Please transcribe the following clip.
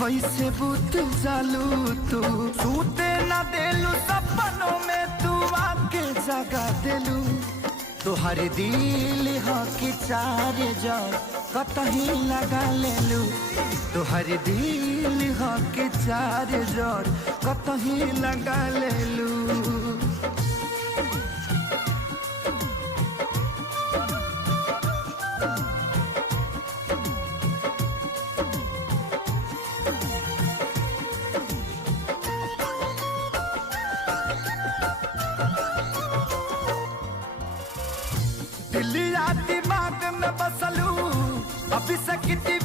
वैसे बुत जालू तू सूते न देलू सपनों में तू आके जगा देलू। तुहर दिल ह कि चार जर कतही लगा लेलू। तुहर दिल ह कि चार जर कतही लगा लेलू। दिलिया दिमाग में बसलू अभी से कितनी